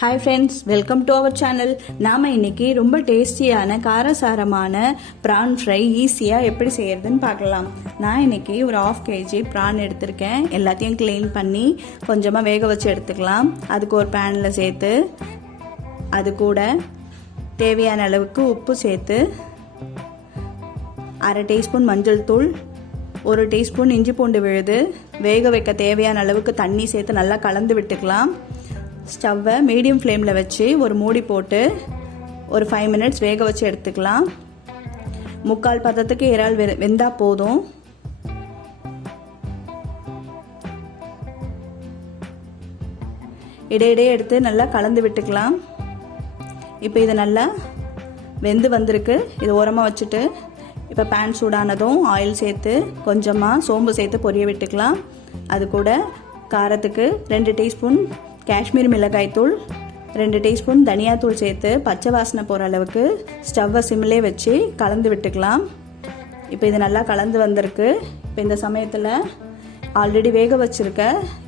Hi friends, welcome to our channel. நாம் இன்னைக்கு ரொம்ப டேஸ்டியான காரசாரமான ப்ரான் ஃப்ரை ஈஸியாக எப்படி செய்யறதுன்னு பார்க்கலாம். நான் இன்னைக்கு ஒரு 1/2 kg ப்ரான் எடுத்திருக்கேன். எல்லாத்தையும் க்ளீன் பண்ணி கொஞ்சமாக வேக வச்சு எடுத்துக்கலாம். அதுக்கு ஒரு பேனில் சேர்த்து அது கூட தேவையான அளவுக்கு உப்பு சேர்த்து 1/2 டீஸ்பூன் மஞ்சள் தூள், 1 டீஸ்பூன் இஞ்சி பூண்டு விழுது, வேக வைக்க தேவையான அளவுக்கு தண்ணி சேர்த்து நல்லா கலந்து விட்டுக்கலாம். ஸ்டவ்வை மீடியம் ஃப்ளேமில் வச்சு ஒரு மூடி போட்டு ஒரு 5 மினிட்ஸ் வேக வச்சு எடுத்துக்கலாம். 3/4 பதத்துக்கு இறால் வெந்தால் போதும். இடையிடையே எடுத்து நல்லா கலந்து விட்டுக்கலாம். இப்போ இது நல்லா வெந்து வந்திருக்கு. இது ஓரமாக வச்சுட்டு இப்போ பேன் சூடானதும் ஆயில் சேர்த்து கொஞ்சமாக சோம்பு சேர்த்து பொரிய விட்டுக்கலாம். அது கூட காரத்துக்கு 2 டீஸ்பூன் காஷ்மீர் மிளகாய் தூள், 2 டீஸ்பூன் தனியாத்தூள் சேர்த்து பச்சை வாசனை போகிற அளவுக்கு ஸ்டவ்வை சிம்மிலே வச்சு கலந்து விட்டுக்கலாம். இப்போ இது நல்லா கலந்து வந்திருக்கு. இப்போ இந்த சமயத்தில் ஆல்ரெடி வேக வச்சுருக்க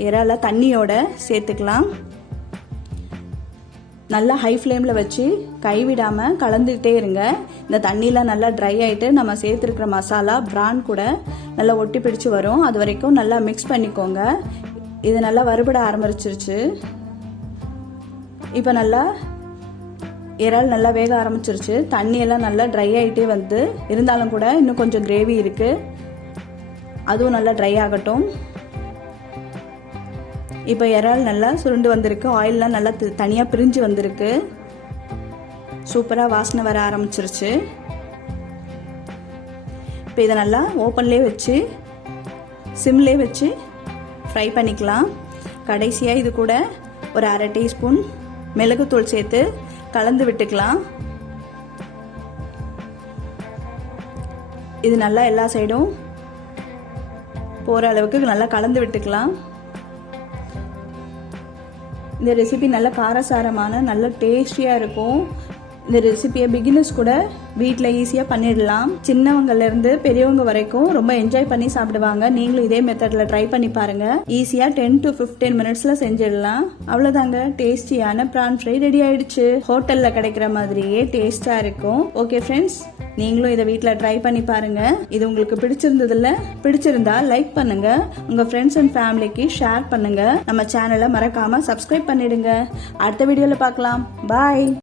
இறாலை தண்ணியோட சேர்த்துக்கலாம். நல்லா ஹை ஃப்ளேமில் வச்சு கைவிடாமல் கலந்துக்கிட்டே இருங்க. இந்த தண்ணியெலாம் நல்லா ட்ரை ஆகிட்டு நம்ம சேர்த்துருக்கிற மசாலா ப்ரான் கூட நல்லா ஒட்டி பிடிச்சி வரும். அது வரைக்கும் நல்லா மிக்ஸ் பண்ணிக்கோங்க. இது நல்லா வறுபட ஆரம்பிச்சிருச்சு. இப்போ நல்லா இறால் நல்லா வேக ஆரம்பிச்சிருச்சு. தண்ணியெல்லாம் நல்லா ட்ரை ஆகிட்டே வந்து இருந்தாலும் கூட இன்னும் கொஞ்சம் கிரேவி இருக்குது. அதுவும் நல்லா ட்ரை ஆகட்டும். இப்போ இறால் நல்லா சுருண்டு வந்திருக்கு. ஆயிலெலாம் நல்லா தனியாக பிரிஞ்சு வந்திருக்கு. சூப்பராக வாசனை வர ஆரம்பிச்சிருச்சு. இப்போ இதை நல்லா ஓப்பன்லேயே வச்சு சிம்லேயே வச்சு ஃப்ரை பண்ணிக்கலாம். கடைசியாக இது கூட ஒரு 1/2 டீஸ்பூன் மிளகுத்தூள் சேர்த்து கலந்து விட்டுக்கலாம். இது நல்லா எல்லா சைடும் போகிற அளவுக்கு நல்லா கலந்து விட்டுக்கலாம். இந்த ரெசிபி நல்ல காரசாரமான நல்ல டேஸ்டியாக இருக்கும். இந்த ரெசிபியை பிகினர்ஸ் கூட வீட்டில் ஈஸியாக பண்ணிடலாம். சின்னவங்கலேருந்து பெரியவங்க வரைக்கும் ரொம்ப என்ஜாய் பண்ணி சாப்பிடுவாங்க. நீங்களும் இதே மெத்தடில் ட்ரை பண்ணி பாருங்கள். ஈஸியாக 10 to 15 மினிட்ஸில் செஞ்சிடலாம். அவ்வளோதாங்க, டேஸ்டியான ப்ரான் ஃப்ரை ரெடி ஆயிடுச்சு. ஹோட்டலில் கிடைக்கிற மாதிரியே டேஸ்ட்டாக இருக்கும். ஓகே ஃப்ரெண்ட்ஸ், நீங்களும் இதை வீட்டில் ட்ரை பண்ணி பாருங்கள். இது உங்களுக்கு பிடிச்சிருந்தா லைக் பண்ணுங்க, உங்கள் ஃப்ரெண்ட்ஸ் அண்ட் ஃபேமிலிக்கு ஷேர் பண்ணுங்க. நம்ம சேனலை மறக்காமல் சப்ஸ்கிரைப் பண்ணிடுங்க. அடுத்த வீடியோவில் பார்க்கலாம். பாய்.